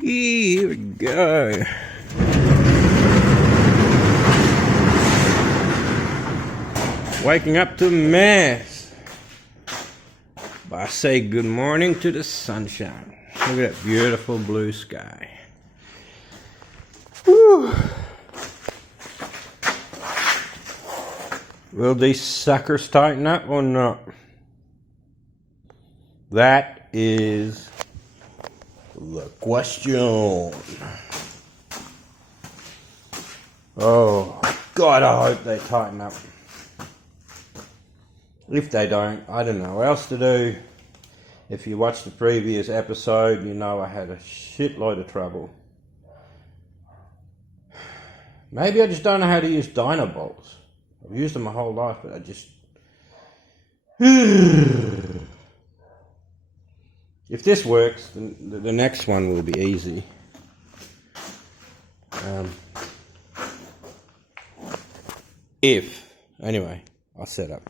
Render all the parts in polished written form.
Here we go. Waking up to mess. But I say good morning to the sunshine. Look at that beautiful blue sky. Whew. Will these suckers tighten up or not? That is the question. Oh God, I hope they tighten up. If they don't, I don't know what else to do. If you watched the previous episode, you know I had a shitload of trouble. Maybe I just don't know how to use Dyna bolts. I've used them my whole life, but I just... If this works, then the next one will be easy. Anyway, I'll set up.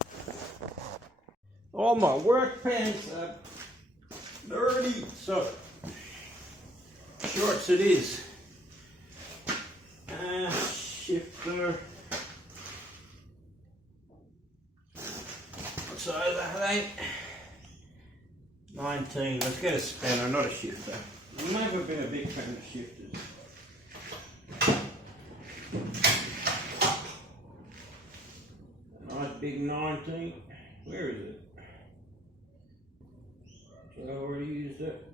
All my work pants are dirty, so shorts it is. Shifter. So that ain't 19. Let's get a spanner, not a shifter. I've never been a big fan of shifters. Nice big 19. Where is it? I already used it.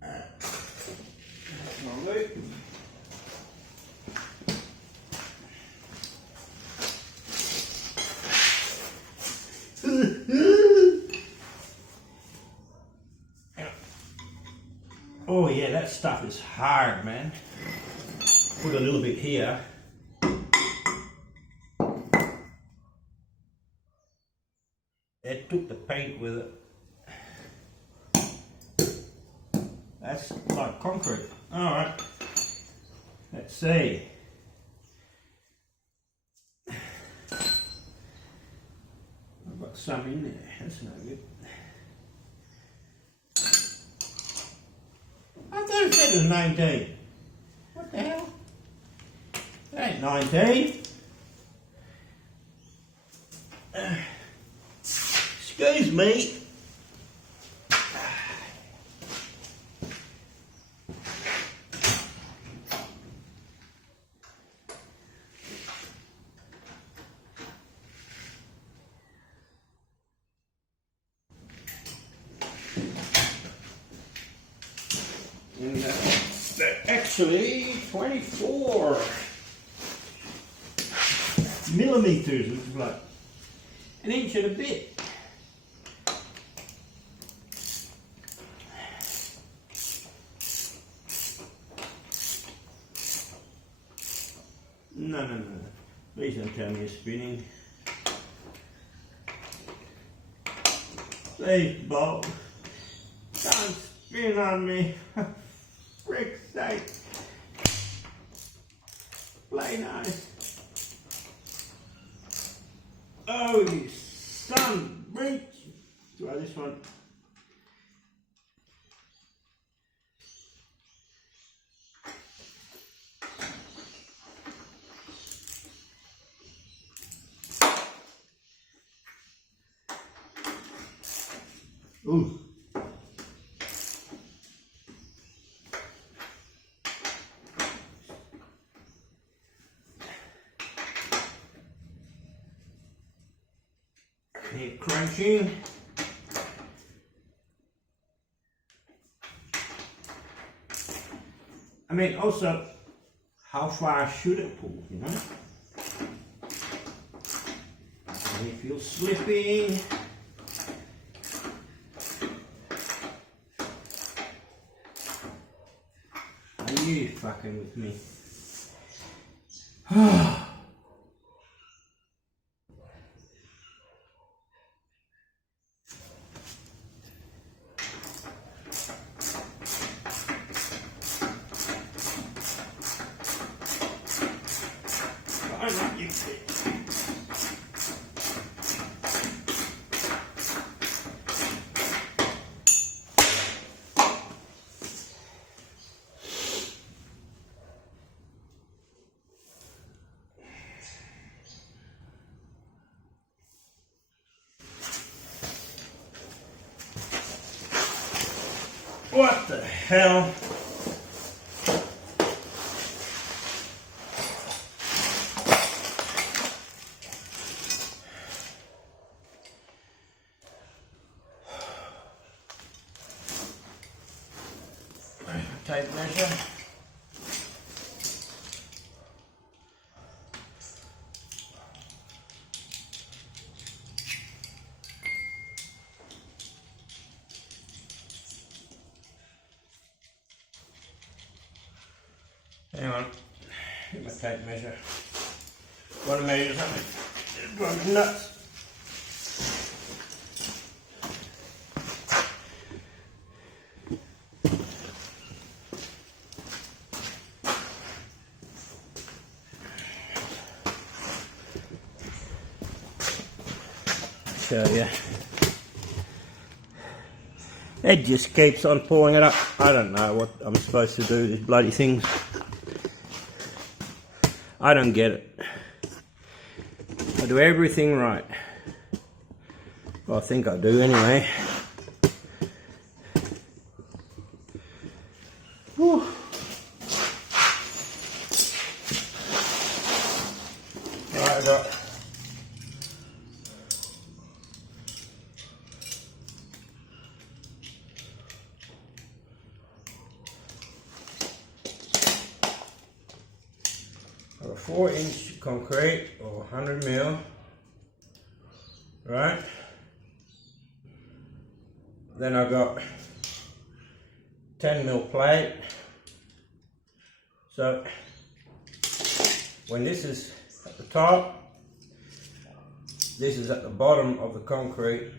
That's my loop. Oh yeah, that stuff is hard, man. Put a little bit here. It took the paint with it. That's like concrete. Alright. Let's see. I've got some in there. That's no good. I thought it said it was 19. What the hell? That ain't 19. Excuse me. And that's actually 24 millimeters, which is like an inch and a bit. No. Please don't tell me you're spinning. Please, Bob. Don't spin on me. Frick's sake. Play nice. Oh, you son of a bitch. Try this one. Ooh. Keep crunching. I mean, also, how far should it pull, you know? If you're slipping. Are you fucking with me? What the hell? Tape measure. Hang on, get my tape measure. Want to measure something? It's driving me nuts. Show you. It just keeps on pulling it up. I don't know what I'm supposed to do with these bloody things. I don't get it. I do everything right. Well, I think I do anyway. Whew. Right, I got a 4-inch concrete or 100 mil, right? Then I got 10 mil plate. So when this is at the top, this is at the bottom of the concrete.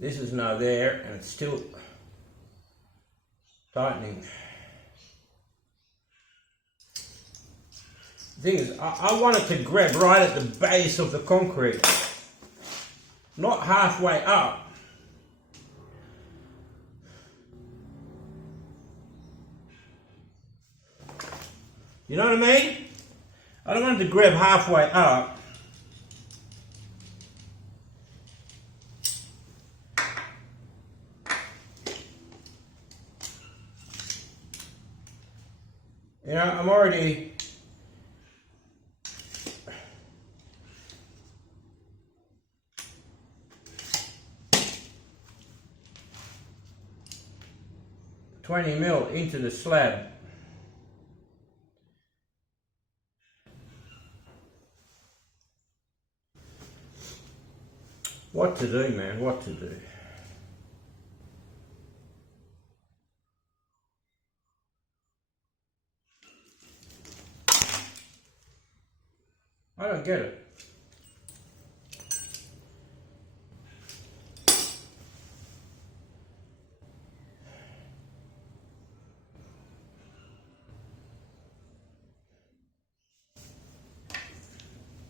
This is now there and it's still tightening. The thing is, I want it to grab right at the base of the concrete, not halfway up. You know what I mean? I don't want it to grab halfway up. You know, I'm already $20 mil into the slab. What to do, man? What to do? I don't get it.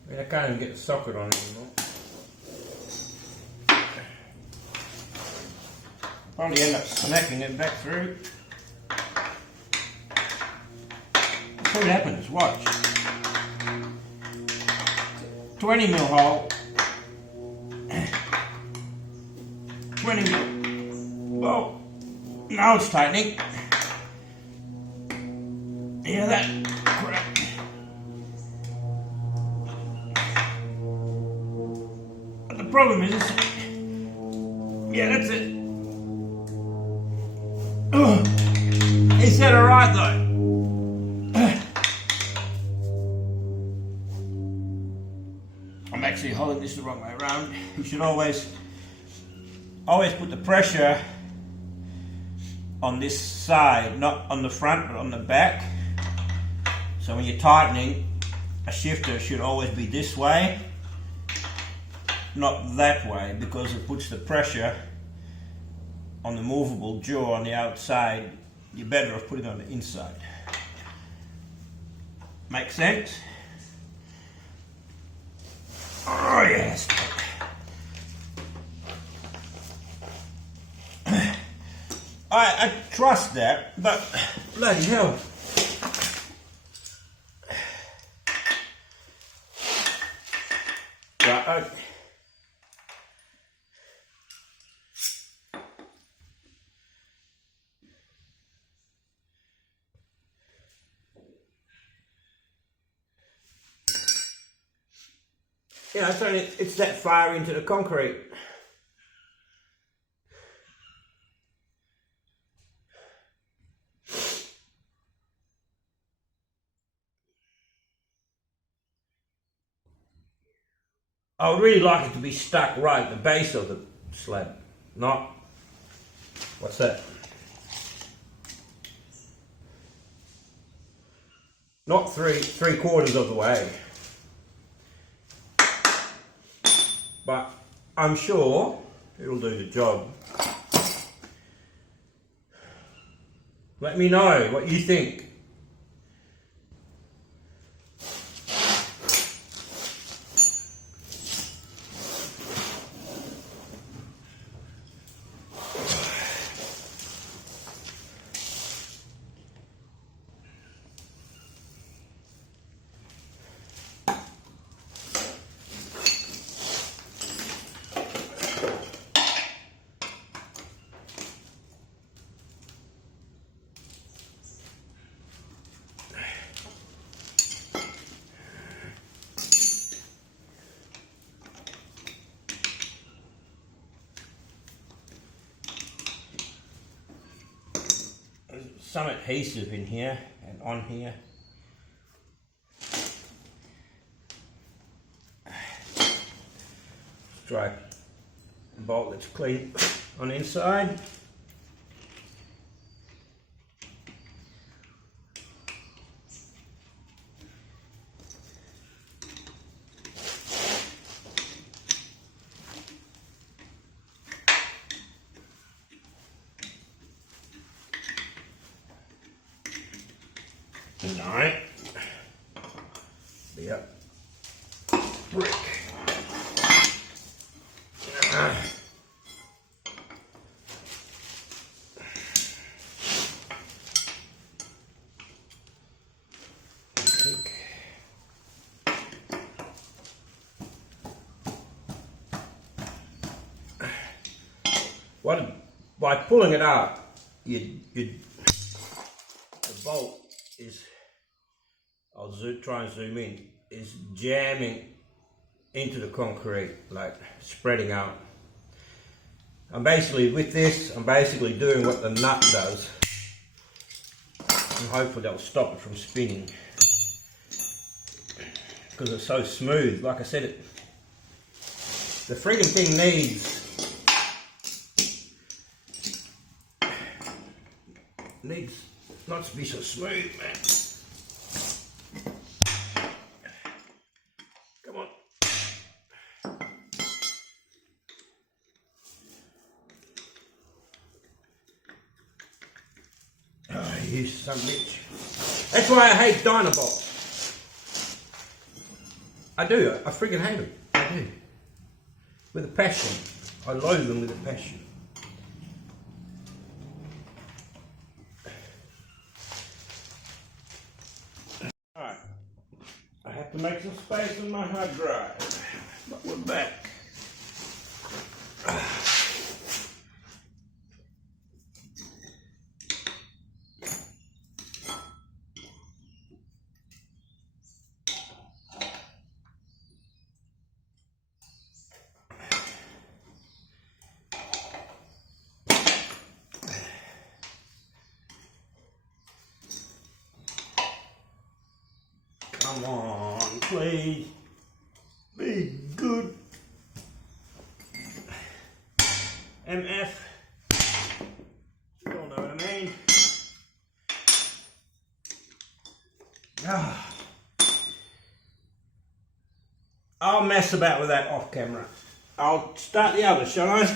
I mean, I can't even get the socket on anymore. Probably end up smacking it back through. That's what happens, watch. 20 mil hole. 20 mil. Well, now it's tightening. Hear that? Crap. But the problem is, yeah, that's it. He said alright though. I'm actually holding this the wrong way around. You should always put the pressure on this side, not on the front but on the back. So when you're tightening, a shifter should always be this way, not that way, because it puts the pressure on the movable jaw on the outside. You're better off putting it on the inside. Make sense? Oh yes. I trust that, but bloody hell. Right, yeah, so it's that far into the concrete. I would really like it to be stuck right at the base of the slab, not, what's that? Not three quarters of the way. But I'm sure it'll do the job. Let me know what you think. Some adhesive in here and on here. Strike a bolt that's clean on the inside. Alright. Yep. Brick. By pulling it up, the bolt is, I'll try and zoom in, is jamming into the concrete, like spreading out. I'm basically, with this, I'm basically doing what the nut does, and hopefully that'll stop it from spinning, because it's so smooth. Like I said, the friggin' thing needs not to be so smooth, man. Come on. Oh, you son of a bitch. That's why I hate Dyna bolts. I do. I friggin' hate them. I do. With a passion. I loathe them with a passion. To make some space on my hard drive, but we're back. Come on, please. Be good. MF. You all know what I mean. I'll mess about with that off camera. I'll start the other, shall I?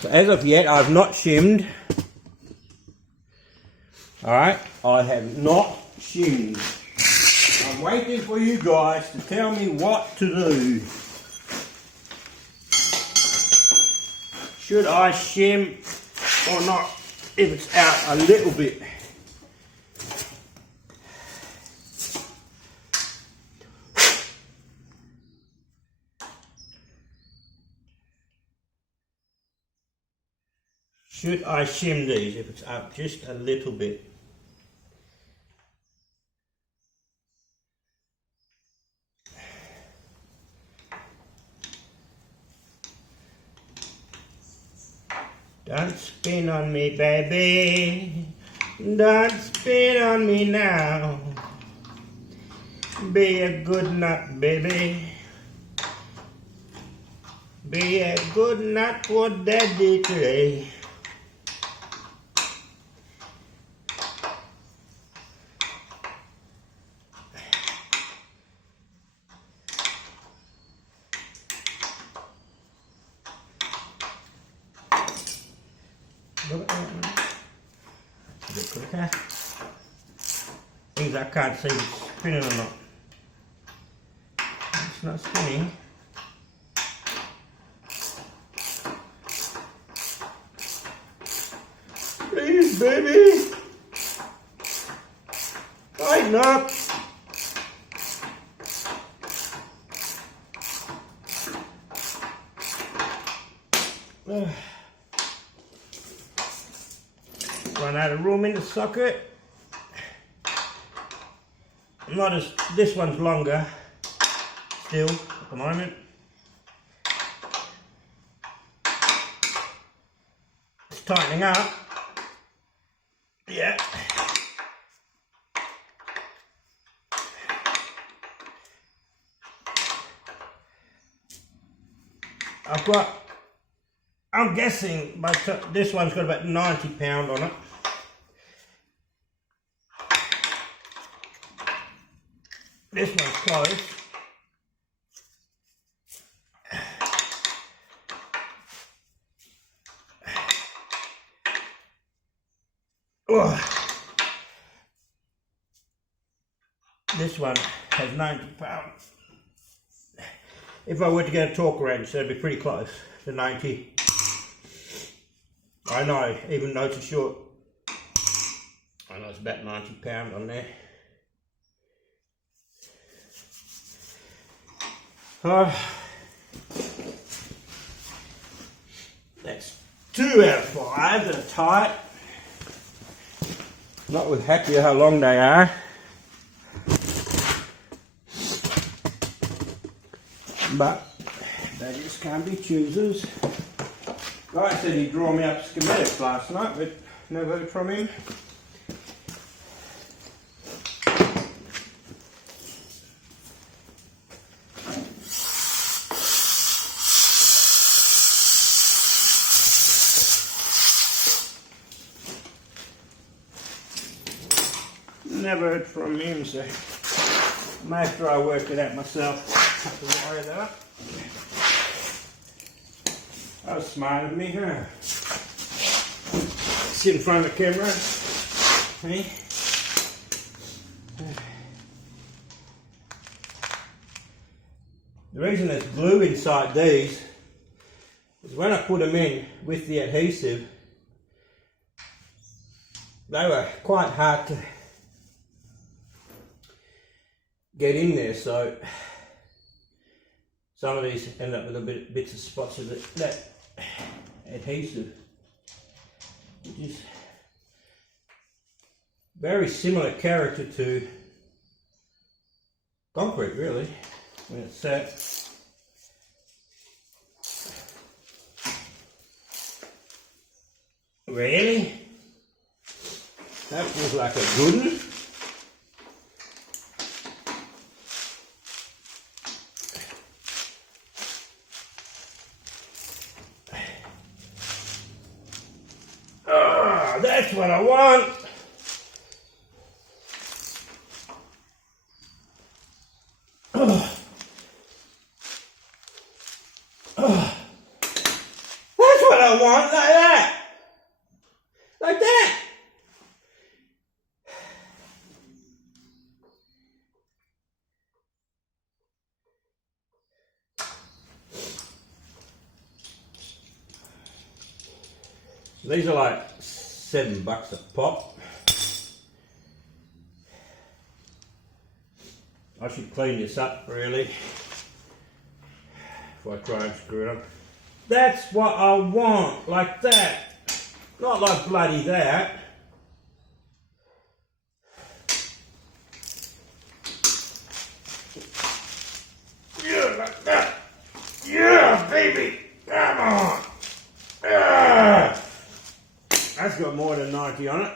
So as of yet, I've not shimmed. Alright, I have not shimmed. I'm waiting for you guys to tell me what to do. Should I shim or not if it's out a little bit? Should I shim these if it's up just a little bit? Don't spin on me, baby. Don't spin on me now. Be a good nut, baby. Be a good nut for daddy today. Look at that one. A bit quicker. Things I can't see if it's spinning or not. It's not spinning. Please, baby. Tighten up. Run out of room in the socket. Not as this one's longer still at the moment. It's tightening up. Yeah. I'm guessing, but this one's got about 90 pound on it. This one's close. Oh. This one has 90 pounds. If I were to get a torque wrench, that'd be pretty close to 90. I know, even though it's a short, I know it's about 90 pound on there. That's 2 out of 5 that are tight. Not with happy how long they are. But they just can't be choosers. Guy said he'd draw me up schematics last night, but never heard from him. Never heard from him, so after I work it out myself, I have to wire that up. That was smart of me, huh? Sit in front of the camera. Hey? The reason there's glue inside these is when I put them in with the adhesive, they were quite hard to get in there, so some of these end up with bits of spots of that adhesive, which is very similar character to concrete, really, when it's set. Really? That feels like a good one. That's what I want. That's what I want, like that. Like that. These are like $7 a pop. I should clean this up really if I try and screw it up. That's what I want, like that. Not like bloody that. Yeah, like that. Yeah, baby. Come on. Ah. That's got more than 90 on it.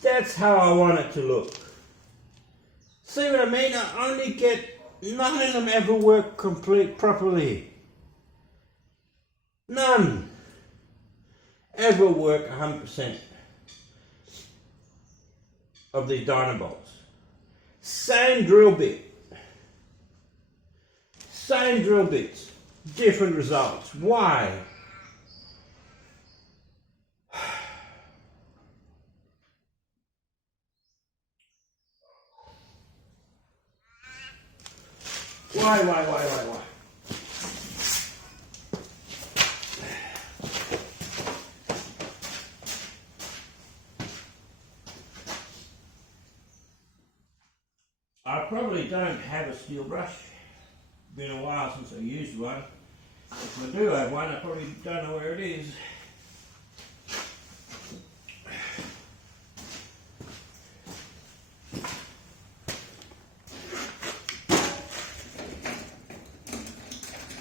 That's how I want it to look. See what I mean? I only get, none of them ever work properly. None ever work 100% of these Dyna bolts. Same drill bit. Same drill bits. Different results. Why? Why? I probably don't have a steel brush. Been a while since I used one. If I do have one, I probably don't know where it is.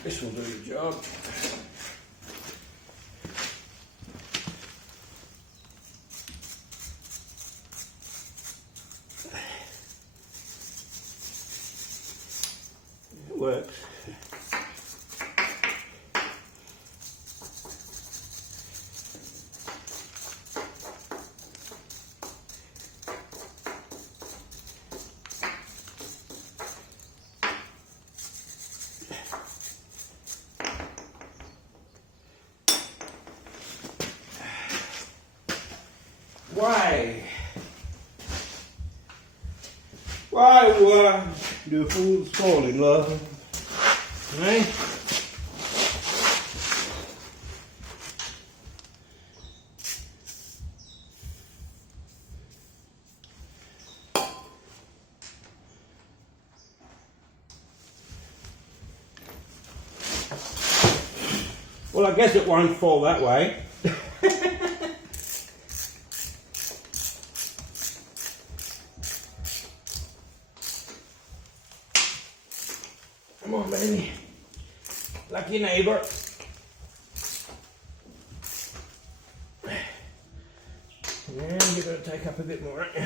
This will do the job. It works. Why do fools fall in love? Right? Well, I guess it won't fall that way. Come on, baby. Lucky neighbor. And you're going to take up a bit more, aren't you?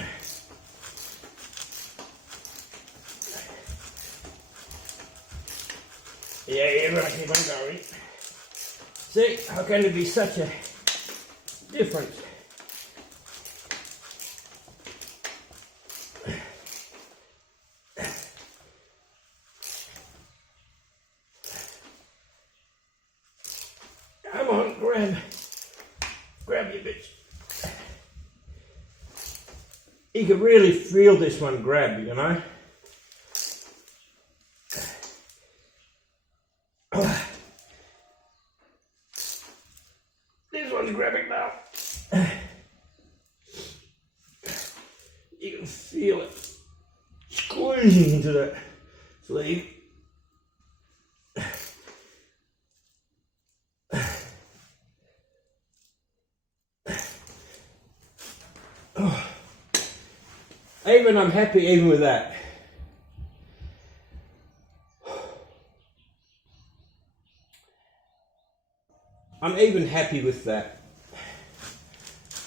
Yeah, you're going to keep on going. See, how can there be such a difference? Come on, grab your bitch. You can really feel this one grab, you know. This one's grabbing now. You can feel it squeezing into that sleeve. Even I'm happy even with that. I'm even happy with that.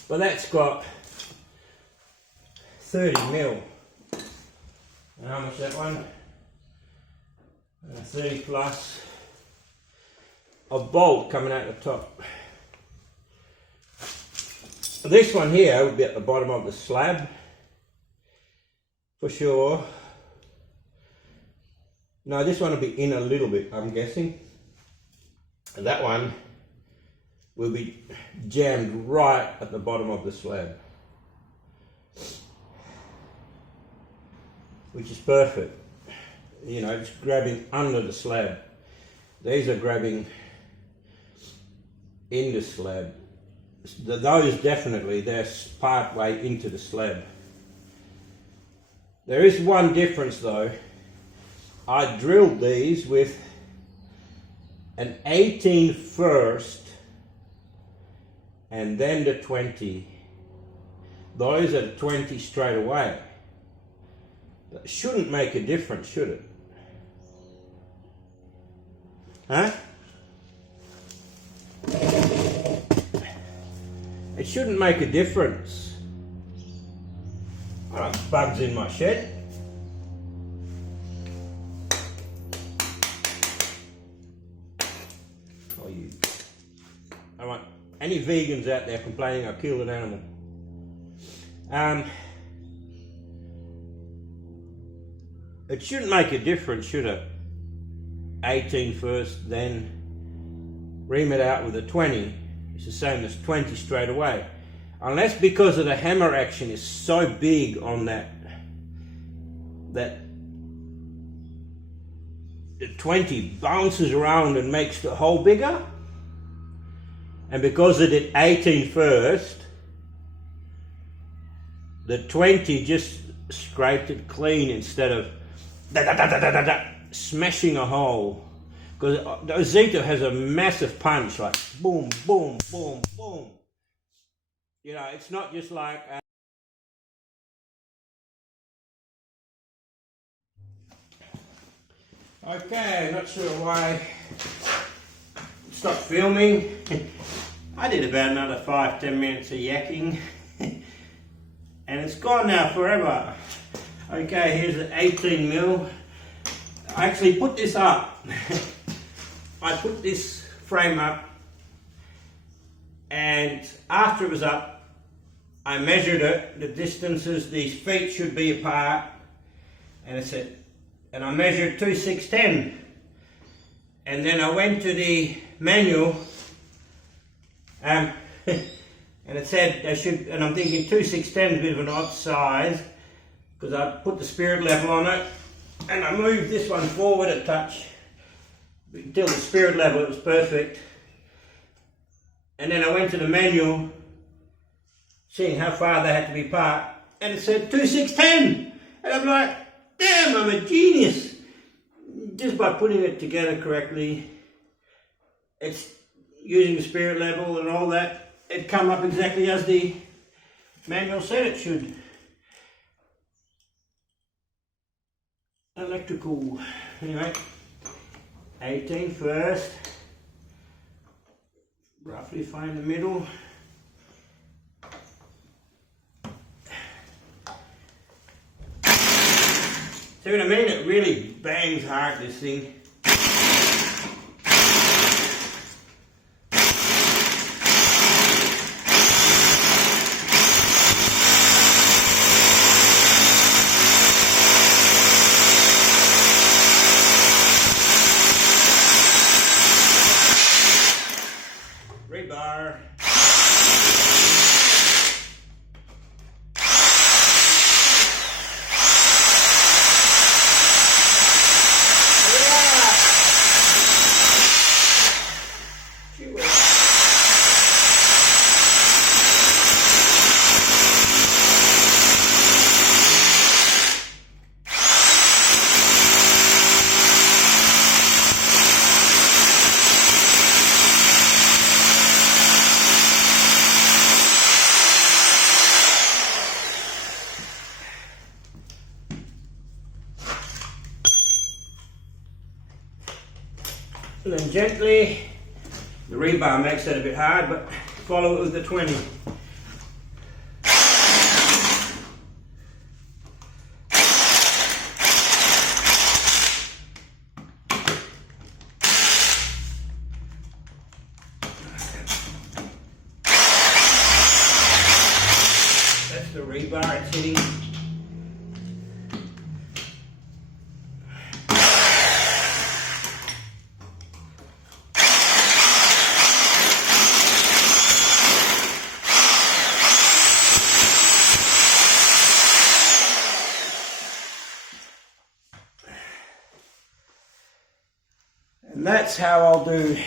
But that's got 30 mil. And how much that one? 30 plus. A bolt coming out the top. This one here would be at the bottom of the slab, for sure. No, this one will be in a little bit, I'm guessing. And that one will be jammed right at the bottom of the slab, which is perfect. You know, it's grabbing under the slab. These are grabbing in the slab. Those definitely, they're part way into the slab. There is one difference though. I drilled these with an 18 first and then the 20. Those are the 20 straight away. That shouldn't make a difference, should it? Huh? It shouldn't make a difference. I got bugs in my shed. Oh, you. I want any vegans out there complaining I killed an animal. It shouldn't make a difference, should it? 18 first, then ream it out with a 20. It's the same as 20 straight away. Unless because of the hammer action is so big on that the 20 bounces around and makes the hole bigger. And because it did 18 first, the 20 just scraped it clean instead of smashing a hole. Because the Zeta has a massive punch, like boom, boom, boom, boom. You know, it's not just like... Okay, not sure why I stopped filming. I did about another 5-10 minutes of yakking. And it's gone now forever. Okay, here's an 18 mil. I actually put this up. I put this frame up, and after it was up, I measured it, the distances, these feet should be apart, and I said, and I measured 2/610, and then I went to the manual, and it said they should, and I'm thinking 2/610 is a bit of an odd size, because I put the spirit level on it, and I moved this one forward a touch, until the spirit level it was perfect. And then I went to the manual, seeing how far they had to be apart, and it said 2/610, and I'm like, damn, I'm a genius. Just by putting it together correctly, it's using the spirit level and all that, it come up exactly as the manual said it should. Electrical, anyway. 18 first, roughly find the middle. See what I mean? It really bangs hard, this thing. Rebar. And then gently, the rebar makes that a bit hard, but follow it with the 20. And that's how I'll do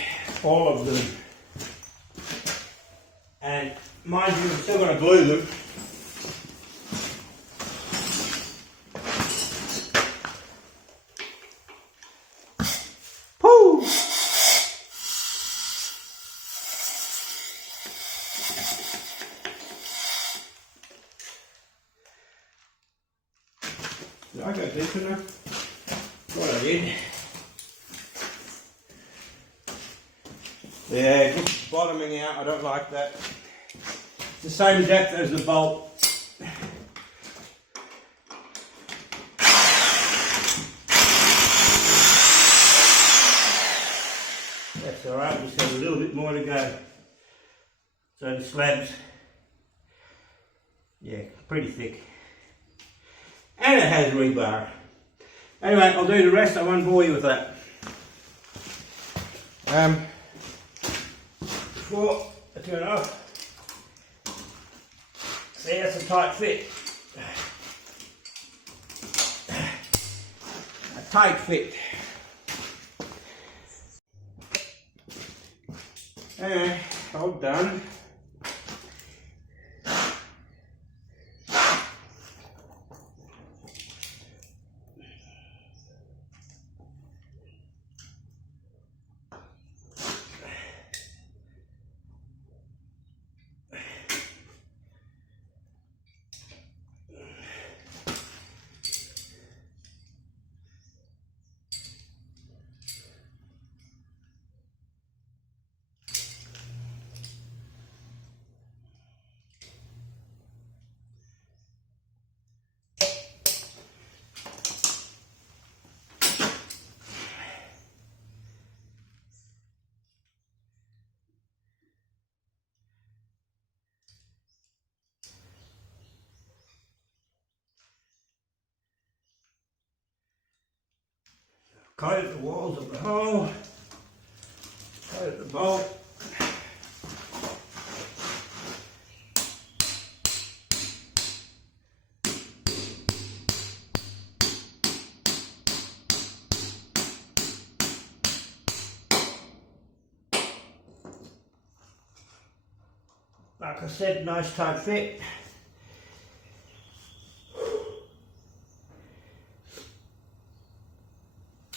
all of them. And mind you, I'm still going to glue them. Woo! Did I go deep enough? What I did. Yeah, just bottoming out, I don't like that. It's the same depth as the bolt. That's alright, just have a little bit more to go. So the slabs, yeah, pretty thick. And it has rebar. Anyway, I'll do the rest, I won't bore you with that. Before I turn it off, see, that's a tight fit. A tight fit. Anyway, all done. Coat the walls of the hole, coat the bolt. Like I said, nice tight fit.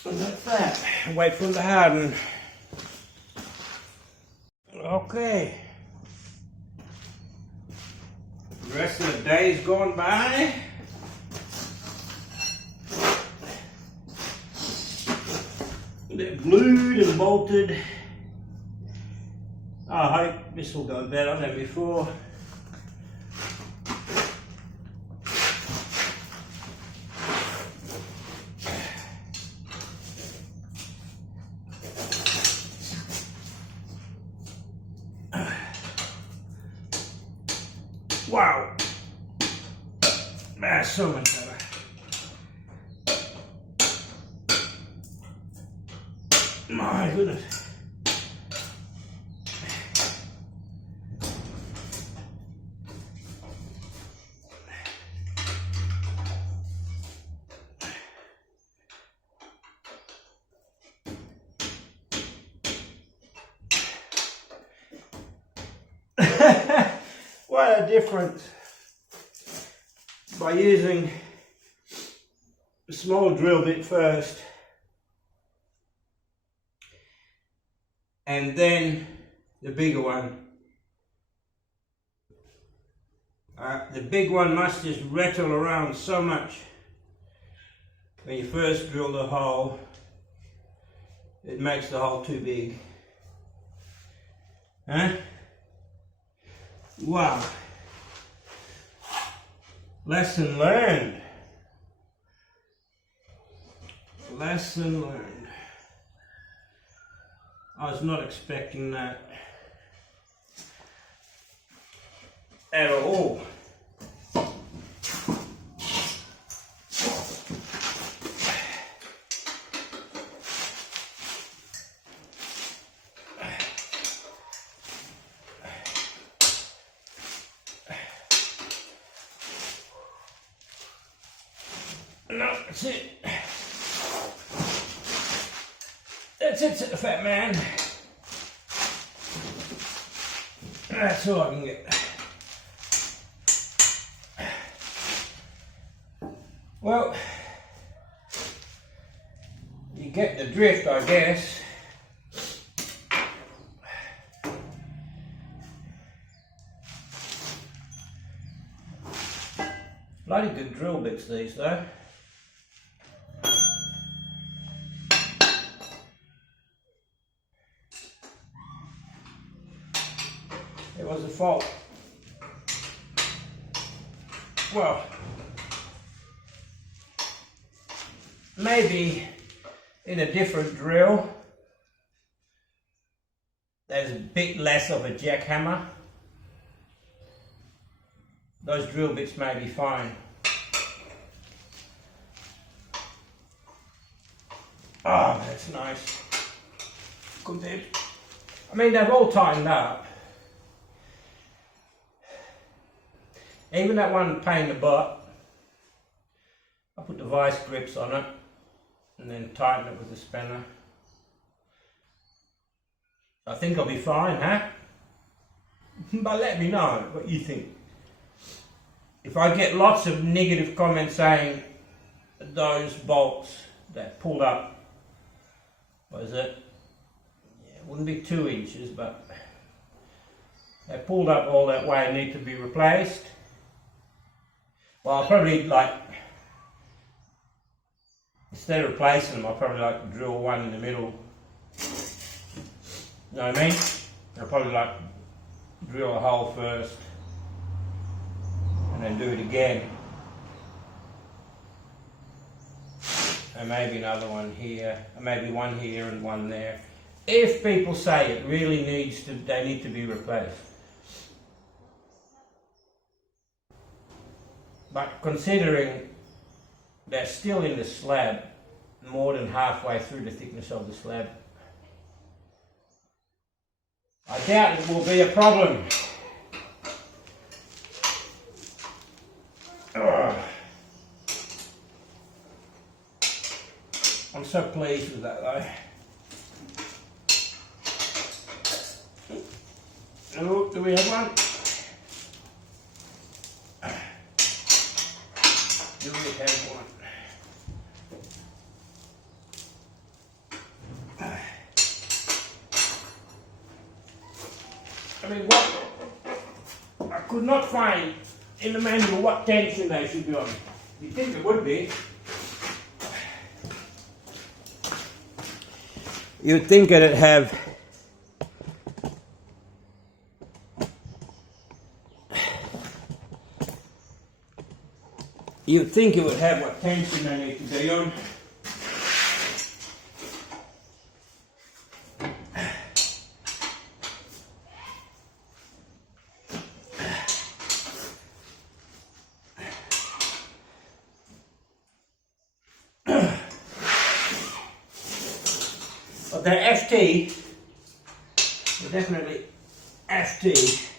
And that's that. Wait for them to harden. Okay. The rest of the day's gone by. They're glued and bolted. I hope this will go better than before. Wow, that's so much better. My goodness. What a difference by using a small drill bit first and then the bigger one. The big one must just rattle around so much when you first drill the hole. It makes the hole too big. Huh? Wow. Lesson learned. Lesson learned. I was not expecting that at all. No, that's it. That's That's it, fat man. That's all I can get. Well, you get the drift, I guess. Bloody good drill bits these though. It was a fault. Well, maybe in a different drill there's a bit less of a jackhammer. Those drill bits may be fine. Oh, that's nice. Good bit. I mean, they've all tightened up. Even that one pain in the butt, I put the vice grips on it and then tighten it with the spanner. I think I'll be fine, huh? But let me know what you think. If I get lots of negative comments saying those bolts that pulled up, what is it? Yeah, it wouldn't be 2 inches, but they pulled up all that way and need to be replaced. Well, I'll probably instead of replacing them, I'll probably drill one in the middle. You know what I mean? I'll probably drill a hole first and then do it again. And maybe another one here, and maybe one here and one there. If people say it really they need to be replaced. But considering they're still in the slab, more than halfway through the thickness of the slab, I doubt it will be a problem. I'm so pleased with that though. Oh, do we have one? Do we have one? I mean, I could not find in the manual what tension they should be on. You'd think it would be. You'd think it'd have you'd think it would have what tension they need to be on. But they're FT, they're definitely FT.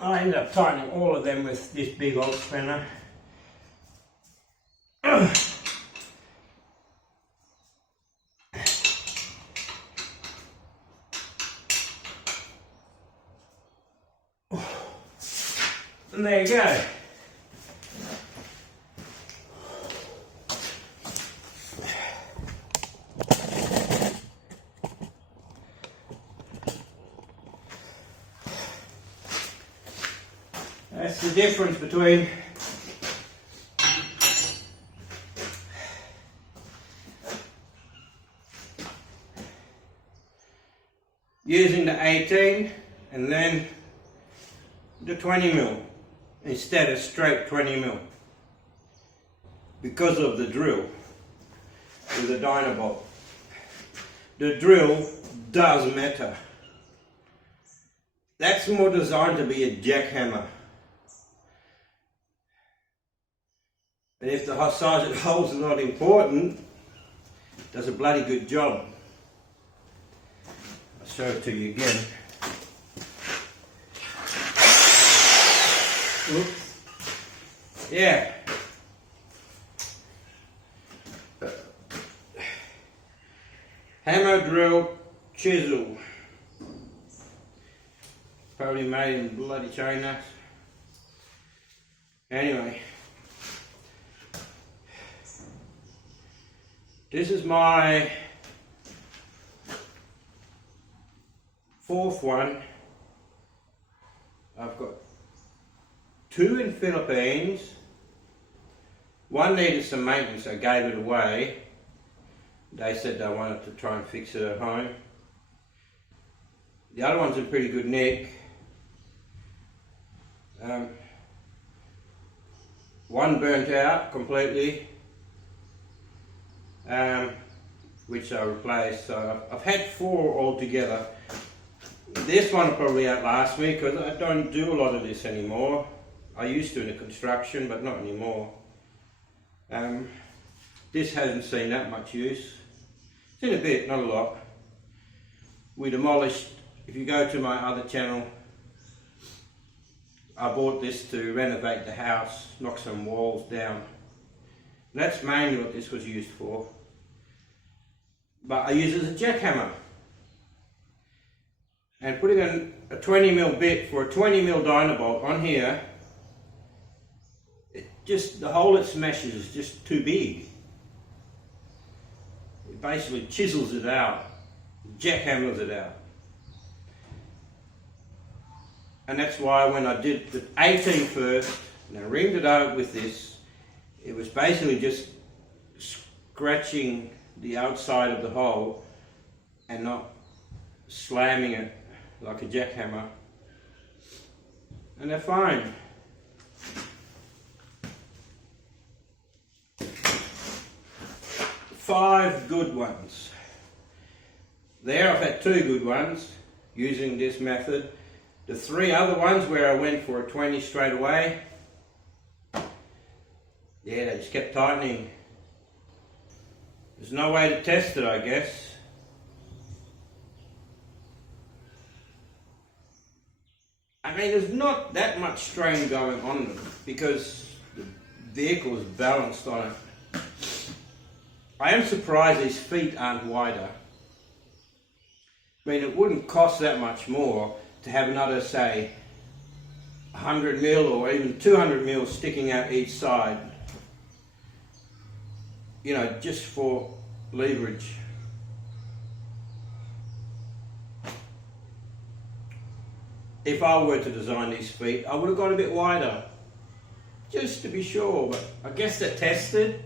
I ended up tightening all of them with this big old spanner. And there you go. That's the difference between using the 18 and then the 20mm instead of straight 20mm because of the drill with the Dyna bolt. The drill does matter. That's more designed to be a jackhammer. And if the size of the holes are not important, it does a bloody good job. I'll show it to you again. Oops. Yeah, Hammer, drill, chisel. Probably made in bloody China. Anyway, this is my 4th one. I've got 2 in Philippines. One needed some maintenance, I gave it away. They said they wanted to try and fix it at home. The other one's in pretty good nick. One burnt out completely, which I replaced. So I've had 4 altogether. This one will probably outlast me because I don't do a lot of this anymore. I used to in the construction, but not anymore. This hasn't seen that much use. It's in a bit, not a lot. We demolished, if you go to my other channel, I bought this to renovate the house, knock some walls down. And that's mainly what this was used for. But I use it as a jackhammer. And putting a 20mm bit for a 20mm Dyna bolt on here, the hole it smashes is just too big. It basically chisels it out, jackhammers it out. And that's why when I did the 18 first, and I ringed it out with this, it was basically just scratching the outside of the hole and not slamming it like a jackhammer. And they're fine. Five good ones. There I've had 2 good ones using this method. The 3 other ones where I went for a 20 straight away, yeah, they just kept tightening. There's no way to test it, I guess. I mean, there's not that much strain going on them because the vehicle is balanced on it. I am surprised these feet aren't wider. I mean, it wouldn't cost that much more to have another, say, 100mm or even 200mm sticking out each side, you know, just for leverage. If I were to design these feet, I would have gone a bit wider, just to be sure, but I guess they're tested.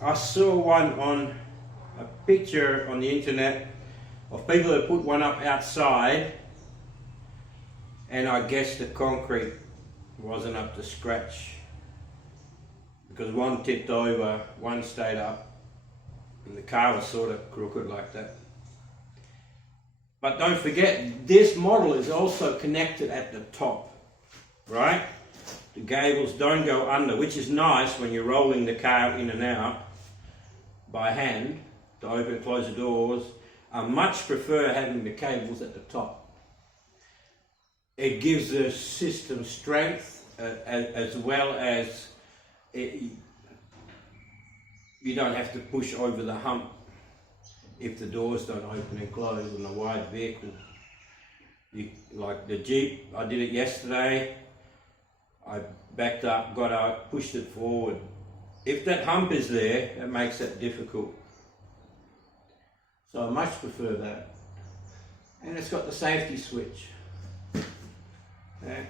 I saw one on a picture on the internet of people that put one up outside, and I guess the concrete wasn't up to scratch because one tipped over, one stayed up, and the car was sort of crooked like that. But don't forget, this model is also connected at the top, right? The gables don't go under, which is nice when you're rolling the car in and out by hand to open and close the doors. I much prefer having the cables at the top. It gives the system strength as well as you don't have to push over the hump if the doors don't open and close on a wide vehicle. Like the Jeep, I did it yesterday. I backed up, got out, pushed it forward. If that hump is there, it makes that difficult. So I much prefer that. And it's got the safety switch. Yeah.